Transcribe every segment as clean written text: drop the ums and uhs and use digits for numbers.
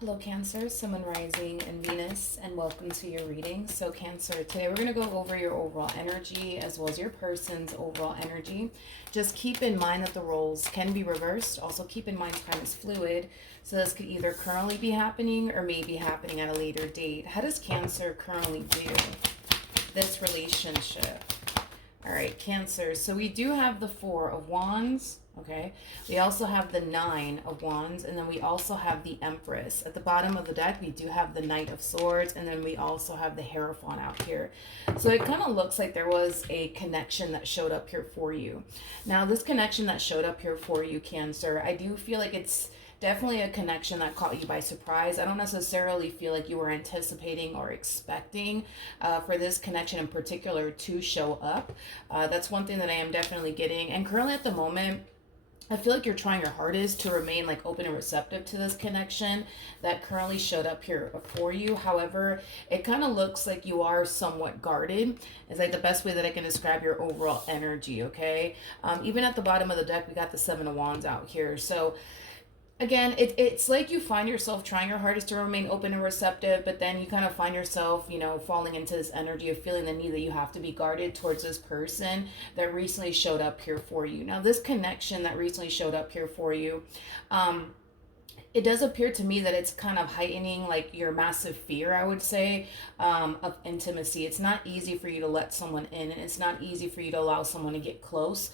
Hello Cancer, Sun, Moon, Rising, and Venus, and welcome to your reading. So Cancer, today we're going to go over your overall energy as well as your person's overall energy. Just keep in mind that the roles can be reversed. Also keep in mind time is fluid, so this could either currently be happening or may be happening at a later date. How does Cancer currently view this relationship? All right, Cancer, so we do have the Four of Wands. Okay, we also have the Nine of Wands, and then we also have the Empress. At the bottom of the deck, we do have the Knight of Swords, and then we also have the Hierophant out here. So it kind of looks like there was a connection that showed up here for you. Now, this connection that showed up here for you, Cancer, I do feel like it's definitely a connection that caught you by surprise. I don't necessarily feel like you were anticipating or expecting for this connection in particular to show up. That's one thing that I am definitely getting. And currently at the moment, I feel like you're trying your hardest to remain like open and receptive to this connection that currently showed up here for you. However, it kind of looks like you are somewhat guarded. It's like the best way that I can describe your overall energy, okay? Even at the bottom of the deck, we got the Seven of Wands out here. So again, it's like you find yourself trying your hardest to remain open and receptive, but then you kind of find yourself, falling into this energy of feeling the need that you have to be guarded towards this person that recently showed up here for you. Now, this connection that recently showed up here for you, it does appear to me that it's kind of heightening like your massive fear, I would say, of intimacy. It's not easy for you to let someone in, and it's not easy for you to allow someone to get close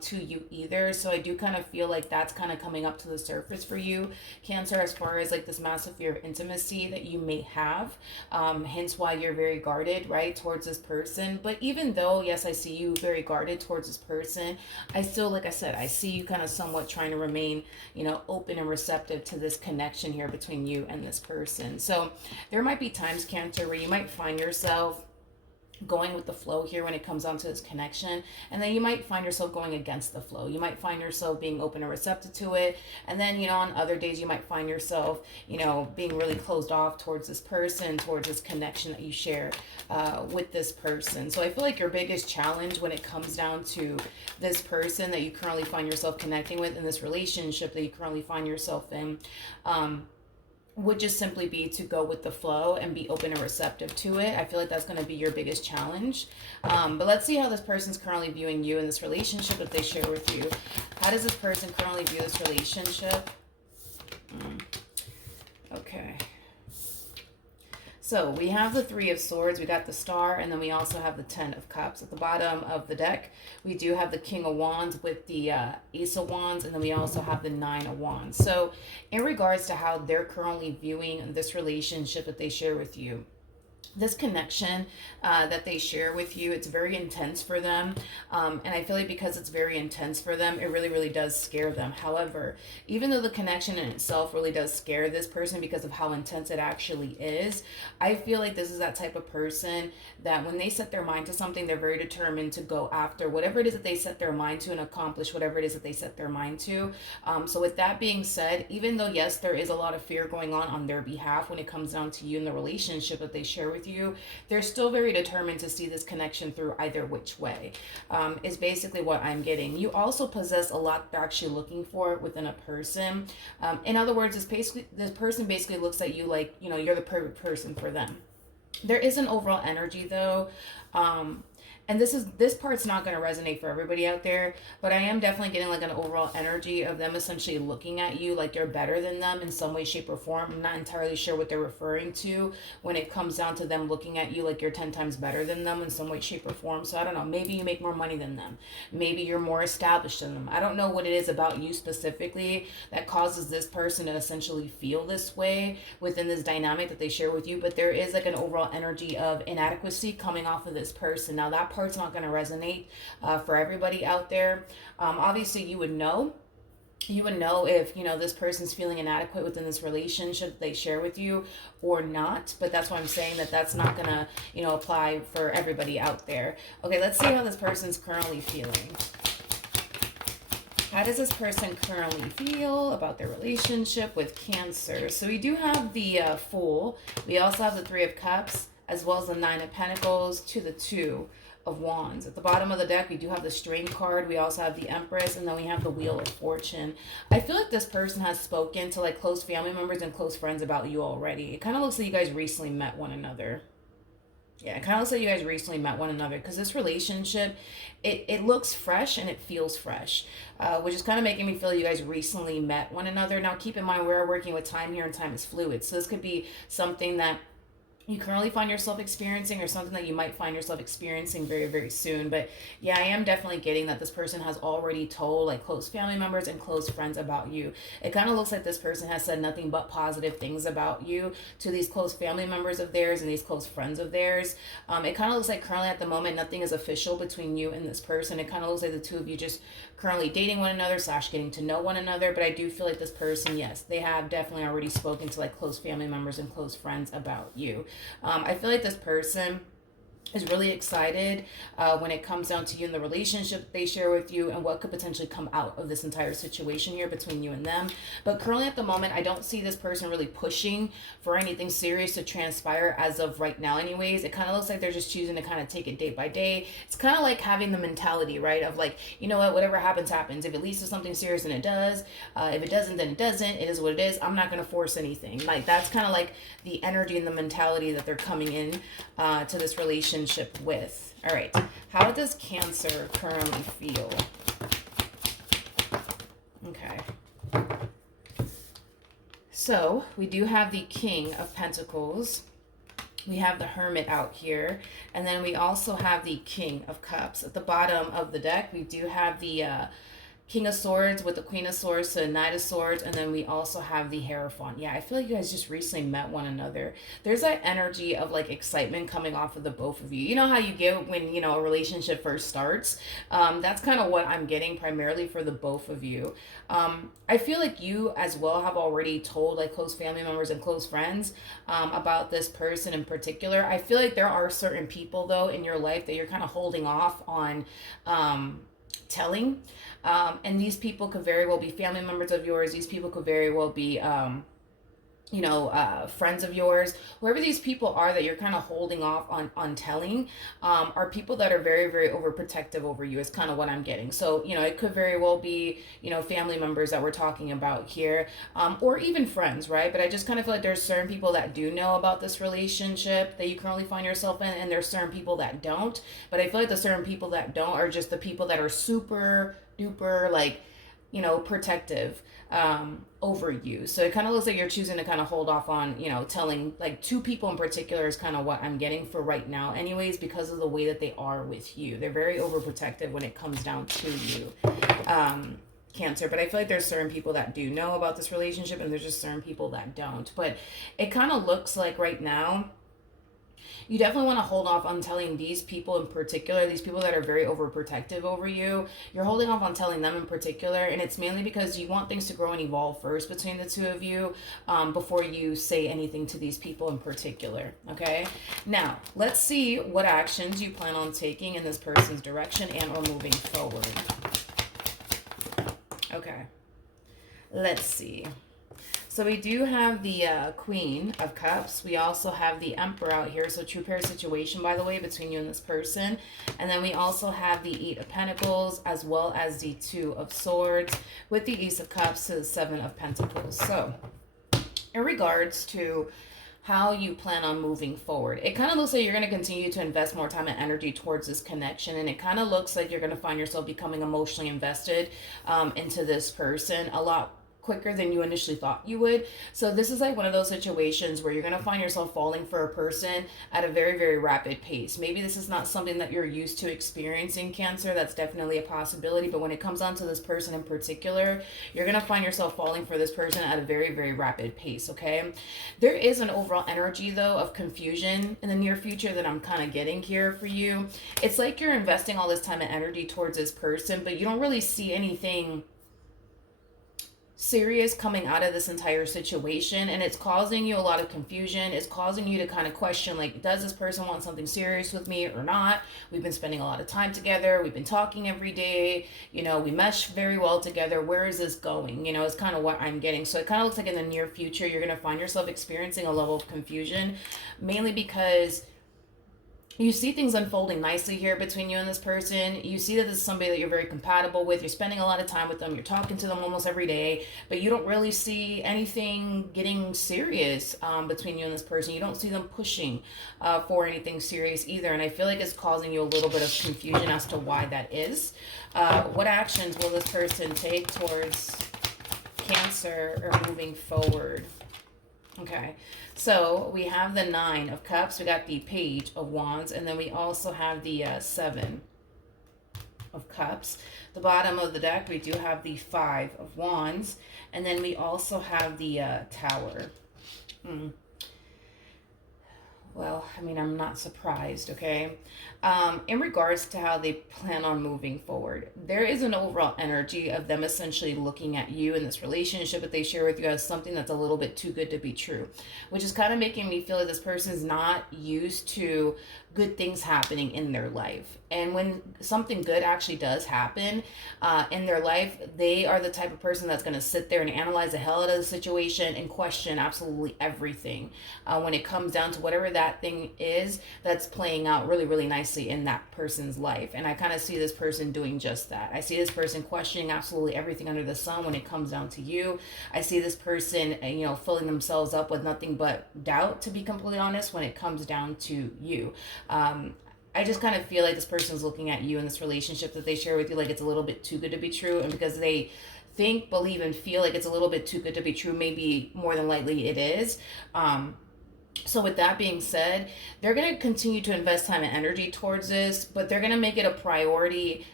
to you either. So I do kind of feel like that's kind of coming up to the surface for you, Cancer, as far as like this massive fear of intimacy that you may have, hence why you're very guarded, right, towards this person. But even though, yes, I see you very guarded towards this person, I still, like I said, I see you kind of somewhat trying to remain, open and receptive to this connection here between you and this person. So there might be times, Cancer, where you might find yourself going with the flow here when it comes down to this connection, and then you might find yourself going against the flow. You might find yourself being open and receptive to it, and then on other days you might find yourself being really closed off towards this person, towards this connection that you share with this person. So I feel like your biggest challenge when it comes down to this person that you currently find yourself connecting with, in this relationship that you currently find yourself in, would just simply be to go with the flow and be open and receptive to it. I feel like that's going to be your biggest challenge. But let's see how this person's currently viewing you in this relationship that they share with you. How does this person currently view this relationship? Okay. So we have the Three of Swords, we got the Star, and then we also have the Ten of Cups. At the bottom of the deck, we do have the King of Wands with the Ace of Wands, and then we also have the Nine of Wands. So in regards to how they're currently viewing this relationship that they share with you, this connection that they share with you, it's very intense for them, and I feel like because it's very intense for them, it really does scare them. However, even though the connection in itself really does scare this person because of how intense it actually is, I feel like this is that type of person that when they set their mind to something, they're very determined to go after whatever it is that they set their mind to and accomplish whatever it is that they set their mind to. So with that being said, even though yes, there is a lot of fear going on their behalf when it comes down to you and the relationship that they share with you, they're still very determined to see this connection through either which way, is basically what I'm getting. You also possess a lot they're actually looking for within a person. In other words, this person basically looks at you like, you're the perfect person for them. There is an overall energy though, and this part's not going to resonate for everybody out there, but I am definitely getting like an overall energy of them essentially looking at you like you're better than them in some way, shape, or form. I'm not entirely sure what they're referring to when it comes down to them looking at you like you're 10 times better than them in some way, shape, or form. So I don't know, maybe you make more money than them, maybe you're more established than them. I don't know what it is about you specifically that causes this person to essentially feel this way within this dynamic that they share with you, but there is like an overall energy of inadequacy coming off of this person. Now that part's not going to resonate for everybody out there. Obviously you would know if this person's feeling inadequate within this relationship that they share with you or not, but that's why I'm saying that that's not gonna apply for everybody out there. Okay, let's see how this person's currently feeling. How does this person currently feel about their relationship with Cancer? So we do have the Fool. We also have the Three of Cups, as well as the Nine of Pentacles to the Two of Wands. At the bottom of the deck, we do have the Strength card. We also have the Empress, and then we have the Wheel of Fortune. I feel like this person has spoken to like close family members and close friends about you already. It kind of looks like you guys recently met one another. Yeah, it kind of looks like you guys recently met one another, because this relationship, it looks fresh and it feels fresh, which is kind of making me feel you guys recently met one another. Now, keep in mind, we're working with time here, and time is fluid. So this could be something that you currently find yourself experiencing, or something that you might find yourself experiencing very, very soon. But yeah, I am definitely getting that this person has already told like close family members and close friends about you. It kind of looks like this person has said nothing but positive things about you to these close family members of theirs and these close friends of theirs. It kind of looks like currently at the moment nothing is official between you and this person. It kind of looks like the two of you just currently dating one another / getting to know one another. But I do feel like this person, yes, they have definitely already spoken to like close family members and close friends about you. I feel like this person is really excited when it comes down to you and the relationship that they share with you, and what could potentially come out of this entire situation here between you and them. But currently at the moment, I don't see this person really pushing for anything serious to transpire as of right now anyways. It kind of looks like they're just choosing to kind of take it day by day. It's kind of like having the mentality, right, of like, you know what, whatever happens, happens. If it leads to something serious, then it does. If it doesn't, then it doesn't. It is what it is. I'm not going to force anything. Like, that's kind of like the energy and the mentality that they're coming in to this relationship with. All right, how does Cancer currently feel? Okay, so we do have the King of Pentacles, we have the Hermit out here, and then we also have the King of Cups. At the bottom of the deck, we do have the King of Swords with the Queen of Swords to the Knight of Swords, and then we also have the Hierophant. Yeah, I feel like you guys just recently met one another. There's that energy of like excitement coming off of the both of you. You know how you get when, you know, a relationship first starts? That's kind of what I'm getting primarily for the both of you. I feel like you as well have already told like close family members and close friends about this person in particular. I feel like there are certain people though in your life that you're kind of holding off on telling. And these people could very well be family members of yours. These people could very well be friends of yours. Whoever these people are that you're kind of holding off on telling are people that are very, very overprotective over you, is kind of what I'm getting. So, you know, it could very well be, you know, family members that we're talking about here, or even friends, right? But I just kind of feel like there's certain people that do know about this relationship that you currently find yourself in, and there's certain people that don't. But I feel like the certain people that don't are just the people that are super duper, like, you know, protective over you. So it kind of looks like you're choosing to kind of hold off on, you know, telling like two people in particular is kind of what I'm getting for right now anyways, because of the way that they are with you. They're very overprotective when it comes down to you, Cancer. But I feel like there's certain people that do know about this relationship, and there's just certain people that don't. But it kind of looks like right now you definitely want to hold off on telling these people in particular, these people that are very overprotective over you. You're holding off on telling them in particular, and it's mainly because you want things to grow and evolve first between the two of you before you say anything to these people in particular, okay? Now, let's see what actions you plan on taking in this person's direction and or moving forward. Okay, let's see. So we do have the Queen of Cups. We also have the Emperor out here. So true pair situation, by the way, between you and this person. And then we also have the Eight of Pentacles, as well as the Two of Swords, with the Ace of Cups to the Seven of Pentacles. So in regards to how you plan on moving forward, it kind of looks like you're going to continue to invest more time and energy towards this connection, and it kind of looks like you're going to find yourself becoming emotionally invested into this person a lot quicker than you initially thought you would. So this is like one of those situations where you're going to find yourself falling for a person at a very, very rapid pace. Maybe this is not something that you're used to experiencing, Cancer. That's definitely a possibility. But when it comes down to this person in particular, you're going to find yourself falling for this person at a very, very rapid pace, okay? There is an overall energy, though, of confusion in the near future that I'm kind of getting here for you. It's like you're investing all this time and energy towards this person, but you don't really see anything serious coming out of this entire situation, and it's causing you a lot of confusion. It's causing you to kind of question, like, does this person want something serious with me or not? We've been spending a lot of time together, we've been talking every day, you know, we mesh very well together. Where is this going? You know, it's kind of what I'm getting. So it kind of looks like in the near future you're going to find yourself experiencing a level of confusion, mainly because You see things unfolding nicely here between you and this person. You see that this is somebody that you're very compatible with. You're spending a lot of time with them. You're talking to them almost every day, but you don't really see anything getting serious between you and this person. You don't see them pushing for anything serious either. And I feel like it's causing you a little bit of confusion as to why that is. What actions will this person take towards Cancer or moving forward? Okay, so we have the Nine of Cups, we got the Page of Wands, and then we also have the Seven of Cups. The bottom of the deck, we do have the Five of Wands, and then we also have the Tower. Well, I mean, I'm not surprised, okay? In regards to how they plan on moving forward, there is an overall energy of them essentially looking at you in this relationship that they share with you as something that's a little bit too good to be true, which is kind of making me feel like this person is not used to good things happening in their life. And when something good actually does happen in their life, they are the type of person that's going to sit there and analyze the hell out of the situation and question absolutely everything when it comes down to whatever that thing is that's playing out really, really nicely in that person's life. And I kind of see this person doing just that. I see this person questioning absolutely everything under the sun when it comes down to you. I see this person, filling themselves up with nothing but doubt, to be completely honest, when it comes down to you. I just kind of feel like this person's looking at you in this relationship that they share with you like it's a little bit too good to be true. And because they think, believe, and feel like it's a little bit too good to be true, maybe more than likely it is. So with that being said, they're going to continue to invest time and energy towards this, but they're going to make it a priority.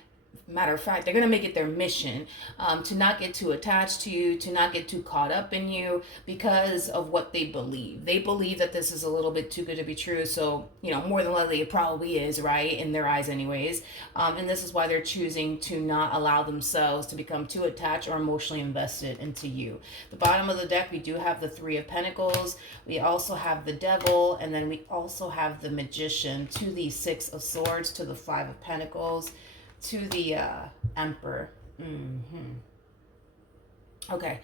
Matter of fact, they're going to make it their mission to not get too attached to you, to not get too caught up in you because of what they believe. They believe that this is a little bit too good to be true. So, more than likely it probably is, right? In their eyes anyways. And this is why they're choosing to not allow themselves to become too attached or emotionally invested into you. The bottom of the deck, we do have the Three of Pentacles. We also have the Devil. And then we also have the Magician, to the Six of Swords, to the Five of Pentacles, to the Emperor. Okay.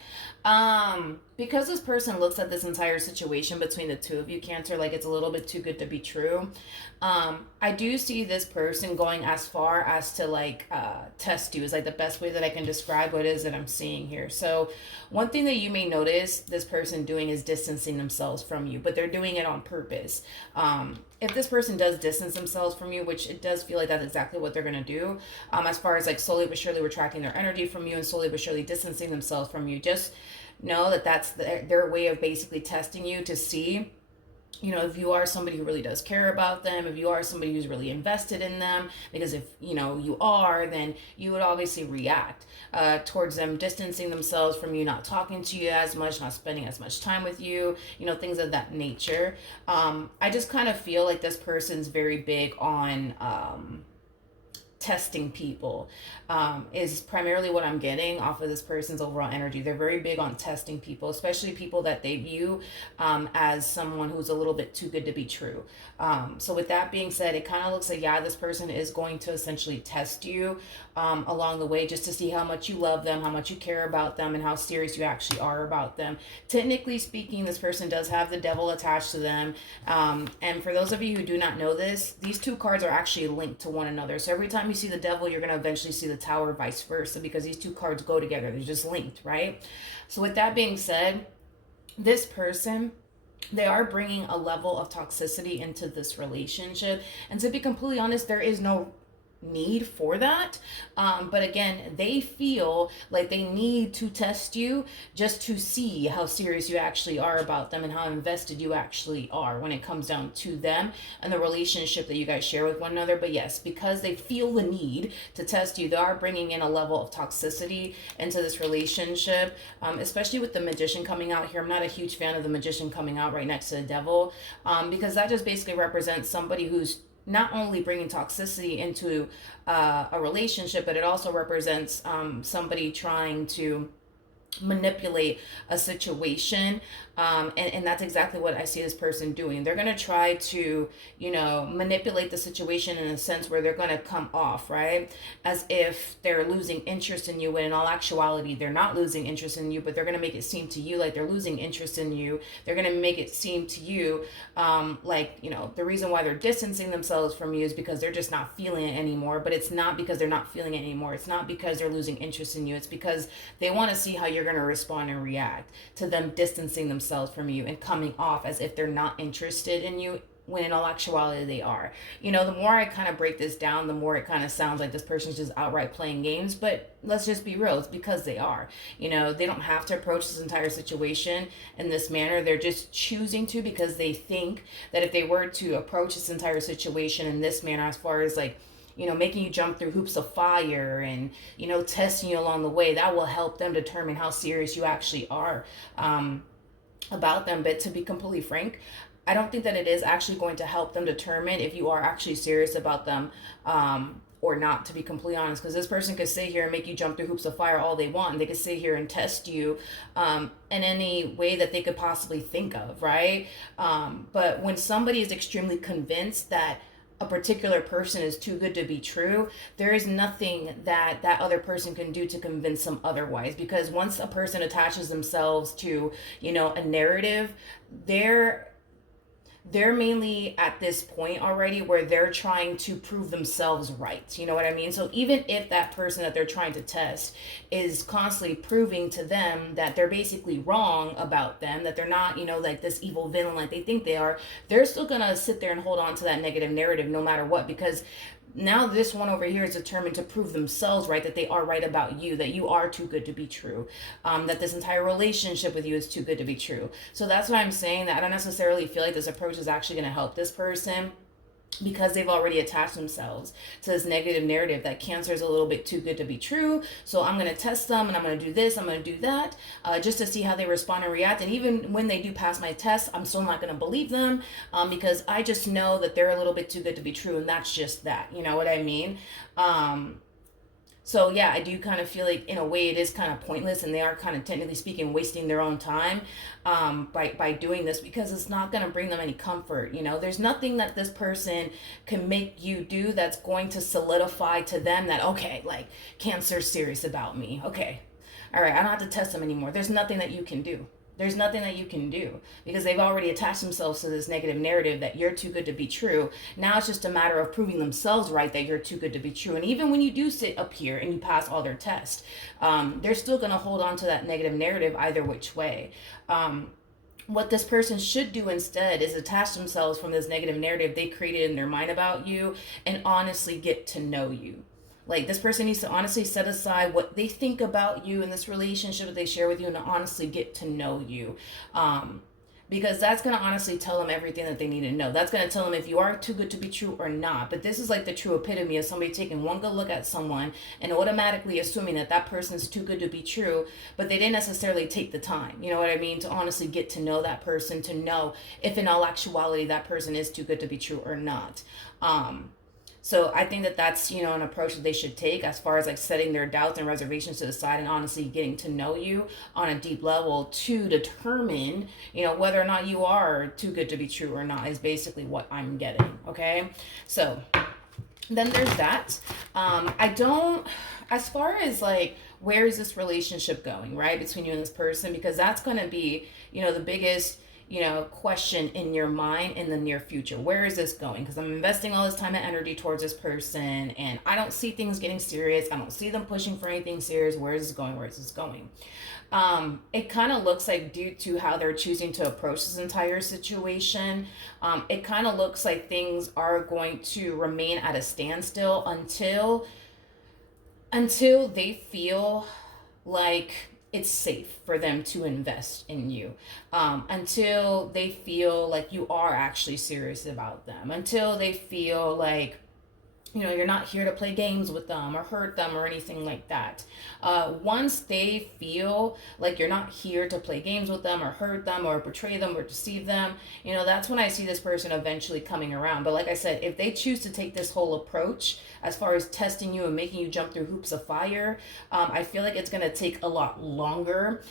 Because this person looks at this entire situation between the two of you, Cancer, like it's a little bit too good to be true. I do see this person going as far as to test you is like the best way that I can describe what it is that I'm seeing here. So one thing that you may notice this person doing is distancing themselves from you, but they're doing it on purpose. If this person does distance themselves from you, which it does feel like that's exactly what they're going to do, as far as like slowly but surely retracting their energy from you and slowly but surely distancing themselves from you, just know that that's their way of basically testing you to see, if you are somebody who really does care about them, if you are somebody who's really invested in them, because if, you are, then you would obviously react towards them distancing themselves from you, not talking to you as much, not spending as much time with you, things of that nature. I just kind of feel like this person's very big on testing people, is primarily what I'm getting off of this person's overall energy. They're very big on testing people, especially people that they view as someone who's a little bit too good to be true. So with that being said, it kind of looks like, this person is going to essentially test you along the way, just to see how much you love them, how much you care about them, and how serious you actually are about them. Technically speaking, this person does have the Devil attached to them. And for those of you who do not know this, these two cards are actually linked to one another. So every time you see the Devil, you're going to eventually see the Tower, vice versa, because these two cards go together. They're just linked, right? So with that being said, this person, they are bringing a level of toxicity into this relationship. And to be completely honest, there is no need for that, but again, they feel like they need to test you just to see how serious you actually are about them and how invested you actually are when it comes down to them and the relationship that you guys share with one another. But yes, because they feel the need to test you, they are bringing in a level of toxicity into this relationship, especially with the Magician coming out here. I'm not a huge fan of the Magician coming out right next to the Devil, because that just basically represents somebody who's not only bringing toxicity into a relationship, but it also represents somebody trying to manipulate a situation And that's exactly what I see this person doing. They're going to try to, manipulate the situation in a sense where they're going to come off, right? As if they're losing interest in you, when in all actuality, they're not losing interest in you, but they're going to make it seem to you like they're losing interest in you. They're going to make it seem to you the reason why they're distancing themselves from you is because they're just not feeling it anymore. But it's not because they're not feeling it anymore. It's not because they're losing interest in you. It's because they want to see how you're going to respond and react to them distancing themselves from you and coming off as if they're not interested in you, when in all actuality they are. The more I kind of break this down, the more it kind of sounds like this person's just outright playing games. But let's just be real, it's because they are. They don't have to approach this entire situation in this manner. They're just choosing to, because they think that if they were to approach this entire situation in this manner, as far as like, making you jump through hoops of fire and, testing you along the way, that will help them determine how serious you actually are about them. But to be completely frank, I don't think that it is actually going to help them determine if you are actually serious about them or not, to be completely honest. Because this person could sit here and make you jump through hoops of fire all they want. And they could sit here and test you in any way that they could possibly think of, right? But when somebody is extremely convinced that a particular person is too good to be true, there is nothing that that other person can do to convince them otherwise. Because once a person attaches themselves to, a narrative, they're mainly at this point already where they're trying to prove themselves right. You know what I mean? So even if that person that they're trying to test is constantly proving to them that they're basically wrong about them, that they're not, like this evil villain like they think they are, they're still gonna sit there and hold on to that negative narrative no matter what. Because now this one over here is determined to prove themselves right, that they are right about you, that you are too good to be true, that this entire relationship with you is too good to be true. So that's why I'm saying that I don't necessarily feel like this approach is actually going to help this person, because they've already attached themselves to this negative narrative that Cancer is a little bit too good to be true. So I'm going to test them and I'm going to do this, I'm going to do that, just to see how they respond and react. And even when they do pass my test, I'm still not going to believe them, because I just know that they're a little bit too good to be true. And that's just that. You know what I mean? So yeah, I do kind of feel like in a way it is kind of pointless, and they are kind of, technically speaking, wasting their own time by doing this, because it's not going to bring them any comfort. There's nothing that this person can make you do that's going to solidify to them that, okay, like, Cancer's serious about me. Okay, all right, I don't have to test them anymore. There's nothing that you can do. There's nothing that you can do, because they've already attached themselves to this negative narrative that you're too good to be true. Now it's just a matter of proving themselves right that you're too good to be true. And even when you do sit up here and you pass all their tests, they're still going to hold on to that negative narrative either which way. What this person should do instead is attach themselves from this negative narrative they created in their mind about you and honestly get to know you. Like, this person needs to honestly set aside what they think about you in this relationship that they share with you, and to honestly get to know you. Because that's going to honestly tell them everything that they need to know. That's going to tell them if you are too good to be true or not. But this is like the true epitome of somebody taking one good look at someone and automatically assuming that that person is too good to be true, but they didn't necessarily take the time, you know what I mean, to honestly get to know that person, to know if in all actuality that person is too good to be true or not. So I think that that's, an approach that they should take, as far as like setting their doubts and reservations to the side and honestly getting to know you on a deep level to determine, whether or not you are too good to be true or not, is basically what I'm getting. Okay. So then there's that. As far as like, where is this relationship going, right, between you and this person? Because that's going to be, the biggest question in your mind in the near future. Where is this going? Because I'm investing all this time and energy towards this person, and I don't see things getting serious. I don't see them pushing for anything serious. Where is this going? Where is this going? It kind of looks like, due to how they're choosing to approach this entire situation, it kind of looks like things are going to remain at a standstill until they feel like it's safe for them to invest in you, until they feel like you are actually serious about them, until they feel like You're not here to play games with them or hurt them or anything like that. Once they feel like you're not here to play games with them or hurt them or betray them or deceive them, that's when I see this person eventually coming around. But like I said, if they choose to take this whole approach as far as testing you and making you jump through hoops of fire, I feel like it's going to take a lot longer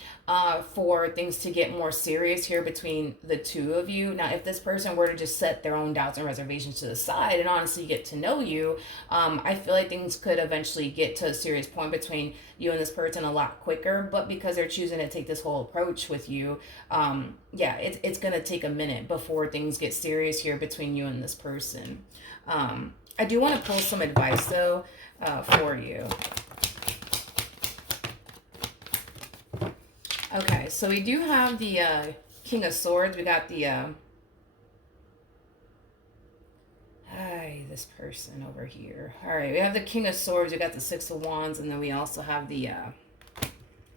for things to get more serious here between the two of you. Now, if this person were to just set their own doubts and reservations to the side and honestly get to know you, I feel like things could eventually get to a serious point between you and this person a lot quicker. But because they're choosing to take this whole approach with you, yeah, it's going to take a minute before things get serious here between you and this person. I do want to pull some advice, though, for you. Okay, so we do have the King of Swords. We got the this person over here. All right, we have the King of Swords. We got the Six of Wands, and then we also have the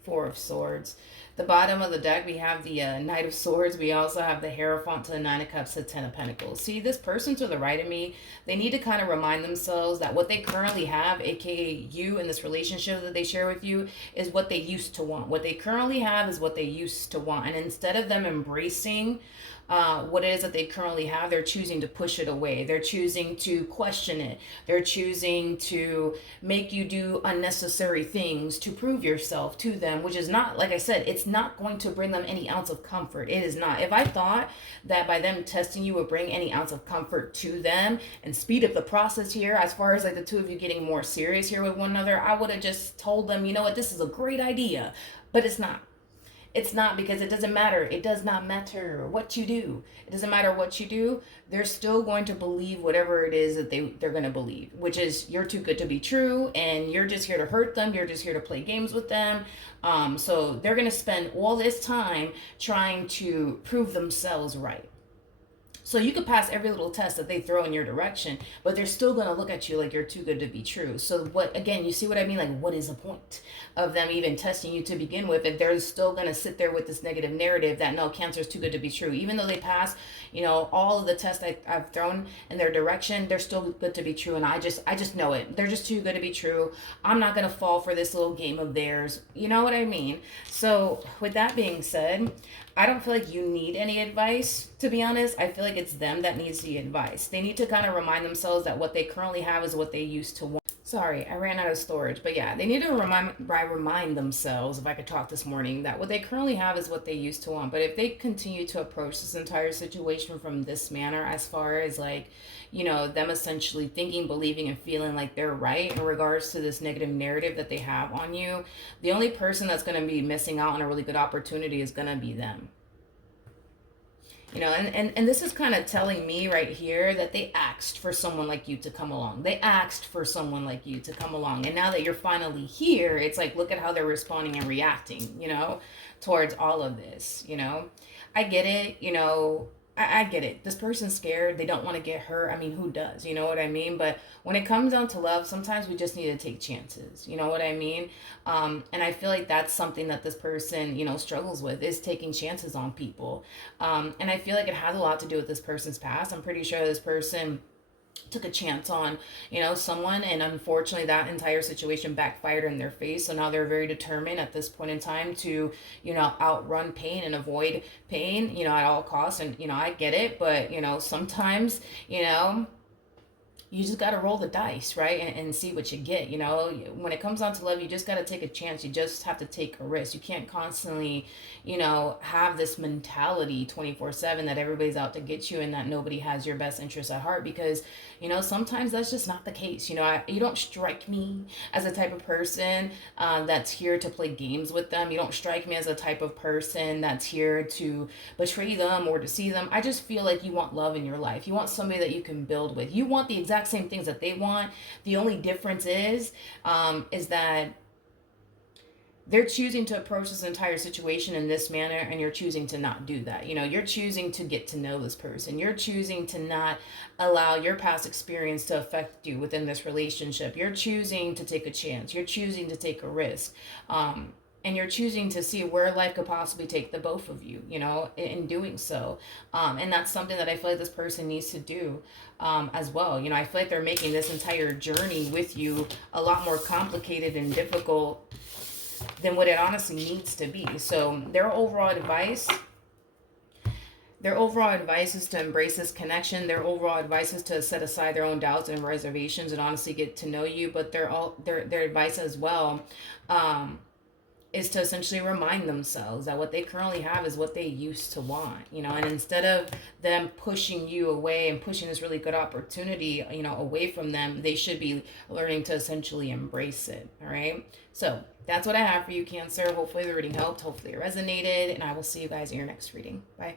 Four of Swords. The bottom of the deck, we have the Knight of Swords. We also have the Hierophant to the Nine of Cups to the Ten of Pentacles. See, this person to the right of me, they need to kind of remind themselves that what they currently have, aka you in this relationship that they share with you, is what they used to want. What they currently have is what they used to want. And instead of them embracing what it is that they currently have, they're choosing to push it away. They're choosing to question it. They're choosing to make you do unnecessary things to prove yourself to them, which is not, like I said, it's not going to bring them any ounce of comfort. It is not. If I thought that by them testing you would bring any ounce of comfort to them and speed up the process here, as far as like the two of you getting more serious here with one another, I would have just told them, you know what, this is a great idea. But it's not. It's not, because it doesn't matter. It does not matter what you do. It doesn't matter what you do. They're still going to believe whatever it is that they're going to believe, which is you're too good to be true and you're just here to hurt them. You're just here to play games with them. So they're going to spend all this time trying to prove themselves right. So you could pass every little test that they throw in your direction, but they're still going to look at you like you're too good to be true. So what, again, you see what I mean? Like, what is the point of them even testing you to begin with if they're still going to sit there with this negative narrative that, no, Cancer is too good to be true. Even though they pass, all of the tests I've thrown in their direction, they're still good to be true. And I just know it. They're just too good to be true. I'm not going to fall for this little game of theirs. You know what I mean? So with that being said, I don't feel like you need any advice, to be honest. I feel like it's them that needs the advice. They need to kind of remind themselves that what they currently have is what they used to want. Sorry, I ran out of storage. But yeah, they need to remind themselves, if I could talk this morning, that what they currently have is what they used to want. But if they continue to approach this entire situation from this manner, as far as like, them essentially thinking, believing, and feeling like they're right in regards to this negative narrative that they have on you, the only person that's going to be missing out on a really good opportunity is going to be them. And this is kind of telling me right here that they asked for someone like you to come along. They asked for someone like you to come along. And now that you're finally here, it's like, look at how they're responding and reacting, towards all of this, I get it, I get it. This person's scared. They don't want to get hurt. I mean, who does? You know what I mean? But when it comes down to love, sometimes we just need to take chances. You know what I mean? And I feel like that's something that this person, struggles with, is taking chances on people. And I feel like it has a lot to do with this person's past. I'm pretty sure this person took a chance on someone, and unfortunately that entire situation backfired in their face. So now they're very determined at this point in time to outrun pain and avoid pain at all costs. And I get it, but sometimes you just got to roll the dice, right? And see what you get. When it comes down to love, you just got to take a chance. You just have to take a risk. You can't constantly have this mentality 24/7 that everybody's out to get you and that nobody has your best interest at heart, because sometimes that's just not the case. You don't strike me as a type of person that's here to play games with them. You don't strike me as a type of person that's here to betray them or deceive them. I just feel like you want love in your life. You want somebody that you can build with. You want the exact same things that they want. The only difference is that they're choosing to approach this entire situation in this manner, and you're choosing to not do that. You're choosing to get to know this person. You're choosing to not allow your past experience to affect you within this relationship. You're choosing to take a chance. You're choosing to take a risk. and you're choosing to see where life could possibly take the both of you, in doing so. And that's something that I feel like this person needs to do, as well. I feel like they're making this entire journey with you a lot more complicated and difficult than what it honestly needs to be. So their overall advice is to embrace this connection. Their overall advice is to set aside their own doubts and reservations and honestly get to know you. But their advice as well, is to essentially remind themselves that what they currently have is what they used to want, and instead of them pushing you away and pushing this really good opportunity, away from them, they should be learning to essentially embrace it. All right. So that's what I have for you, Cancer. Hopefully the reading helped. Hopefully it resonated. And I will see you guys in your next reading. Bye.